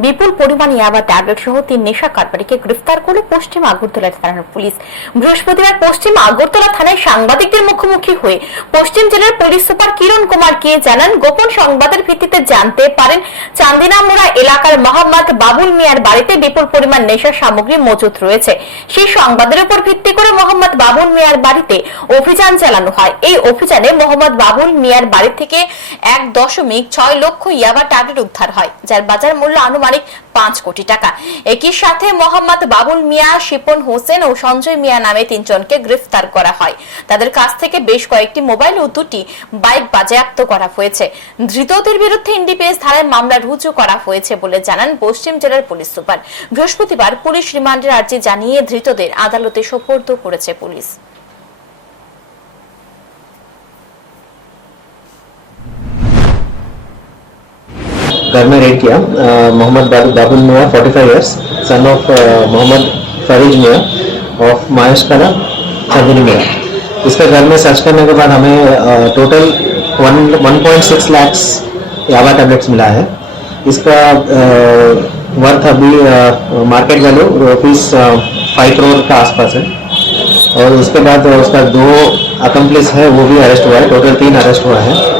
বিপুল পরিমাণ ইয়াবা ট্যাবলেট সহ তিন নেশা কারবারিকে গ্রেফতার করল পশ্চিম আগরতলা থানার পুলিশ। বৃহস্পতিবার পশ্চিম আগরতলা থানায় সাংবাদিকদের মুখোমুখি হয়ে পশ্চিম জেলার পুলিশ সুপার কিরণ কুমার কে জানান, গোপন সংবাদের ভিত্তিতে জানতে পারেন, চান্দিনামুড়া এলাকার মোহাম্মদ বাবুল মিয়ার বাড়িতে বিপুল পরিমাণ নেশা সামগ্রী মজুত রয়েছে। সেই সংবাদের উপর ভিত্তি করে মোহাম্মদ বাবুল মিয়ার বাড়িতে অভিযান চালানো হয়। এই অভিযানে মোহাম্মদ বাবুল মিয়ার বাড়ি থেকে এক দশমিক ছয় লক্ষ ইয়াবা ট্যাবলেট উদ্ধার হয়, যার বাজার মূল্য আনুমানিক পাঁচ কোটি টাকা। একই সাথে মোহাম্মদ বাবুল মিয়া, শিপন হোসেন ও সঞ্জয় মিয়া নামে তিনজনকে গ্রেফতার করা হয়। তাদের কাছ থেকে বেশ কয়েকটি মোবাইল ও দুটি বাইক বাজেয়াপ্ত করা হয়েছে। ধৃতদের বিরুদ্ধে এনডিপিএস ধারায় মামলা রুজু করা হয়েছে বলে জানান পশ্চিম জেলার পুলিশ সুপার। বৃহস্পতিবার পুলিশ রিমান্ডের আর্জি জানিয়ে ধৃতদের আদালতে সোপর্দ করেছে পুলিশ। घर में रेड किया मोहम्मद बाबू- Babul Mian 45 years son of Mohammad Fariz Mian of मायूस कला चंदनी मियाँ इसके घर में सर्च करने के बाद हमें total one one point six lakhs yaba tablets मिला है। इसका वर्थ अभी market value rupees five crore का आसपास है। और उसके बाद उसका दो अकम्प्लिस है, वो भी अरेस्ट हुआ है टोटल तीन अरेस्ट हुआ है।